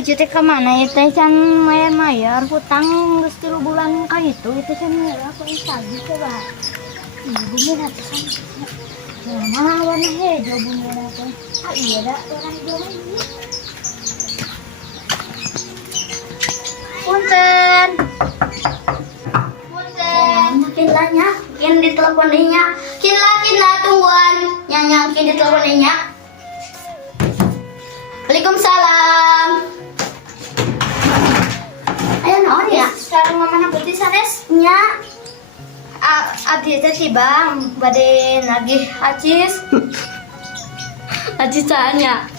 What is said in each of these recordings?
tujuh teh kemana itu can mayar hutang geus 3 bulan ka itu can aku tadi coba bumi rata kan mana warna hijau bumi rata iya dah orang hijau ini punten kinlanya kin diteleponinya kinla tungguan nyanyang kin diteleponinya. Waalaikumsalam. Ayo naon ya? Sekarang mama putih sanes nya. Abdi teh tibang bade nagih acis. Acis tanya.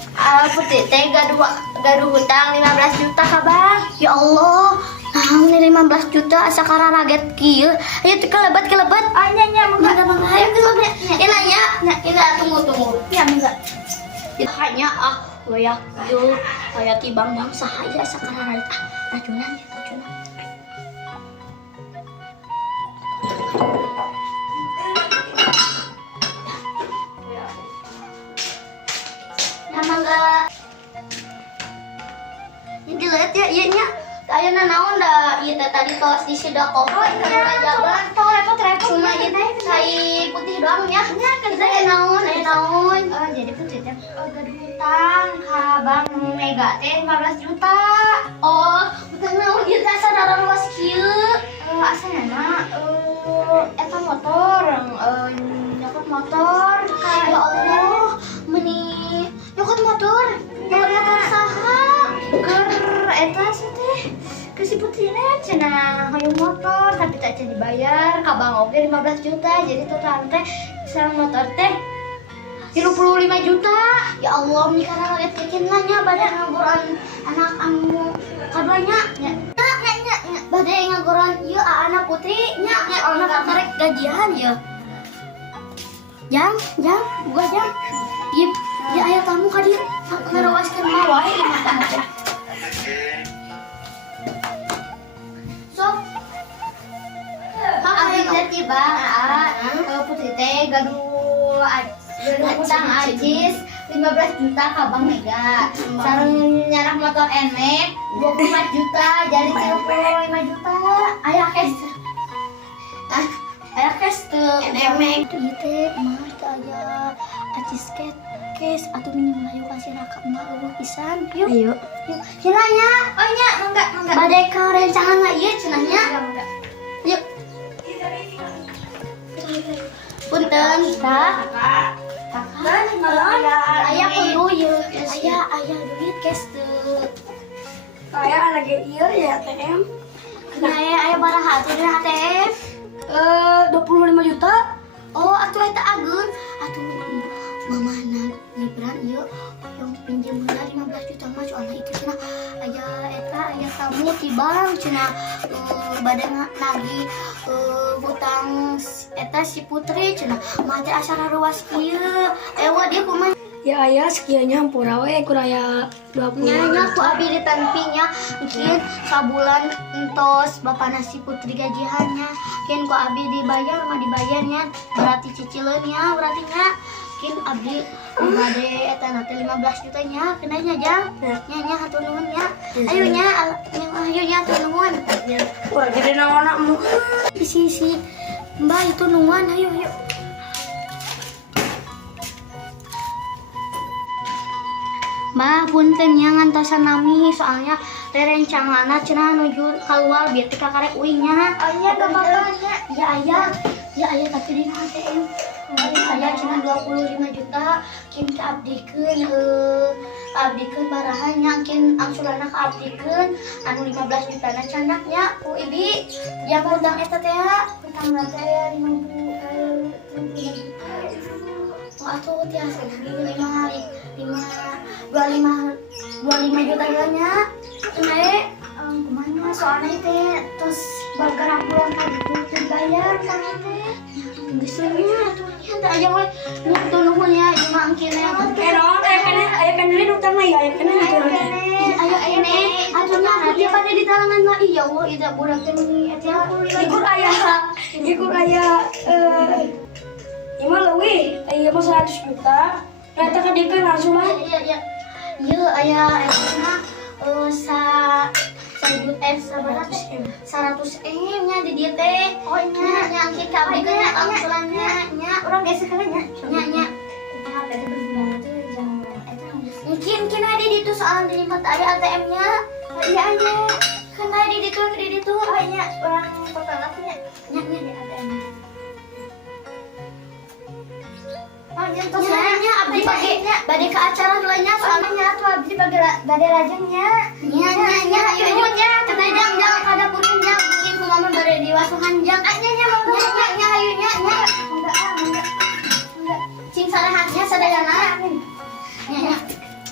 Putih teh gaduh hutang 15 juta ka Bang. Ya Allah. Nah, ini 15 juta asa kararaget kieu. Ayo kelebat. Nya mangga. Ayo kelebat. Ina tunggu. Ya mangga. Hanya loyak yo kayak tibang bang sahaya sakarang racunan. Ya mangga. Ini dilihat ya iya nya. Ayeuna naon da ieu teh tadi tos di sedekah. Oh iya jaban. Tong repot cuma ieu teh kai putih doang nya. Nya kerja naon. Oh jadi putih teh gaduh hutang ka Bang Mega teh 15 juta. Oh, hutang naon ieu teh sadara luas kieu? Asalna eta motor nyokot motor. Ya Allah, meuni nyokot motor. Motor saha? Keur eta teh ke si putihna cenah hoyong motor tapi tak jadi bayar ka Bang oge 15 juta jadi total teh sareng motor teh 35 juta. Ya Allah mikara laget kekin nya bade ngagoran anak anu kaduanya nya bade ngagoran ieu anak putri nya anak karek gajian ya jam buka jam ya aya tamu ka dieu ngarawaskeun mah wae mah teh sok abdi teh tiba putri teh gaduh hutang acis 15 juta ka Bang Mega sareng nyarak motor NMAX 24 juta jadi 35 juta aya cash teu NMAX ieu teh mah aya acis cash atuh minjem ayo kasih raka mah eueuh pisan yuk cenanya oh nya mangga bade ka rencangan ieu cenah nya yuk punten kakak ayah perlu ya ayah duit cash tuh ayah lagi iya ya ATM ayah baraha tuh di ATM 25 juta oh atuh eta ageun atuh mama Gibran ieu yang pinjem heula 15 juta mah soalnya itu cenah ayah tamu tibang cenah bade nagih hutang eta si putri cenah mah teh asa ruas kieu ewa dia kumaha ya ayah sekiannya hampura we kuraya 20 nya ku abi ditampinya mungkin sabulan entos bapana si putri gajiannya mungkin ku abi dibayar mah dibayarnya berarti cicileunnya berarti nya mungkin abdi bade eta na teh 15 juta nya kena nya jang nya hatur nuhun nya ayo nya hatur nuhun wah gede naona mu si mbak itu nuhun ayo Mbak punten nya ngantosan nami soalnya rerencanganna cenah nuju keluar biar tika karek uing nya aya gak apa-apa nya ya ayah tapi di ATM ayah cenah 25 juta kin ka abdikeun barahan nya kin angsulana ka abdikeun anu 15 juta na candaknya ku ibi jam hutang eta teh hutang teh 50 atuh tiasa 25 juta nya cenah kumaha soalnya teh terus bergerak bulan tadi dibayar kan teh geusnya atuh nya aja we nuntun nuhun ya ieu mah engkeun aya kana utang mah aya kana aya atuh nya dia pada di talangan mah iya Allah ida budak teh eta ikur aya Ima leuwih, aya mah 100 juta. Eta ka dikeun langsung mah. Iya. Ieu aya eta sa 100 M nya di dieu teh. Oh nya nyangkit ka abdi ke nya angsulannya nya. Urang geus sekalian nya. Nya. HP teh berguna teh jangan eta. Mungkin kena di ditu soal di mata aya ATM-nya. Iya aja. Kena di ditu. Oh nya urang pertama nya. Nya di ATM. Oh nya tos nya abdi bade ke acara lainnya soalnya tuh abdi bade lajengnya. Nya ayo nya kena jang kada purin jang mungkin kumaha bade diwasuhan jang. Nya ayo nya. Enggak. Cing sarahatnya sadayana. Nya.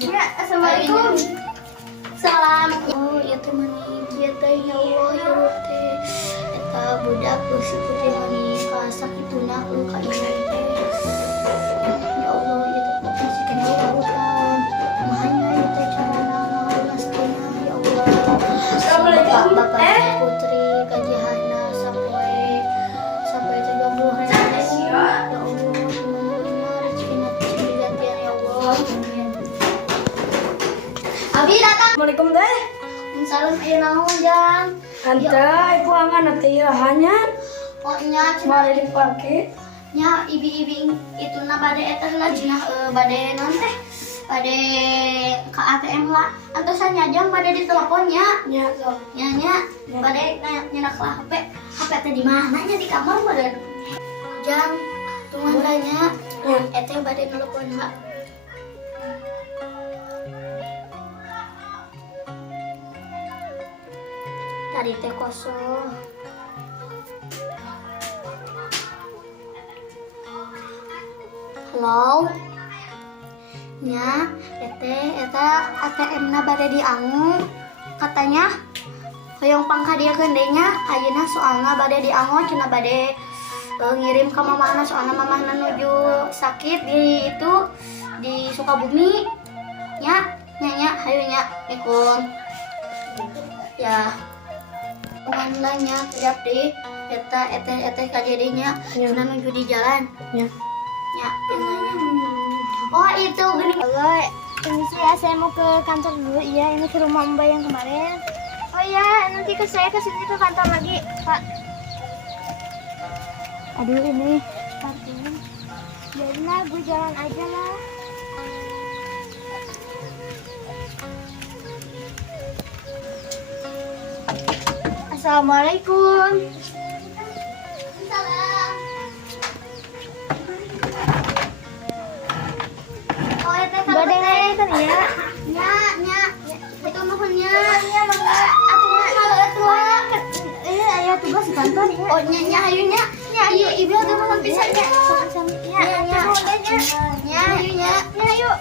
Ya, assalamualaikum. Salam. Oh, ya teh mani kieu teh ya Allah ya teh. Eta budak beusi putih mani kasakituna ka ieu teh. Ya Allah ya teh kasih kana urutan. Mahanya ya teh carana ngaluaskeunna ya Allah. Assalamualaikum. Putri kajihana sampai 30 hari. Ya Allah, semoga rezekinya digantian ya Allah. Abi datang. Assalamualaikum teh. Salam ieu naon jang? Anta ibu angan teh hanya Oh nya mari dipake. nya ibi-ibi ituna bade eta heula cenah bade naon teh? Bade ka ATM lah. Antosan nyajang bade di teleponnya. Nya sok. Nya bade nyenak lah HP. HP teh di mana nya di kamar bade. Jang tunggu tanya. Eta bade nelpon heula. Tadi teh kosong. Halo. Nya, eta ATM-na bade diangu. Katanya hoyong pangkadiekeun deui nya. Ayeuna soalna bade diangu cenah bade ngirim ka mamahna soalna mamahna nuju sakit di Sukabumi. Nya, hayu nya ikun. Ya. Nanya tiap di eta kajadinya cenah nuju di jalan. Ya. Ya, nanya. Oh, itu gini. Halo, ini ya saya mau ke kantor dulu. Iya, ini ke rumah Mbak yang kemarin. Oh iya, nanti saya ke sini ke kantor lagi, Pak. Aduh, ini parkir. Biarin lah, gue jalan aja lah. Assalamualaikum. Salam. Oh, eta Badai kan ya? nya. Itu nuhunnya. Iya, mangga. Atuh kalau tua. Iya, ayah tugas di kantor ya. Oh, nya hayu nya. Iya, ibu tuh nuhun pisan nya. Iya, Nya, hayu nya. yuk.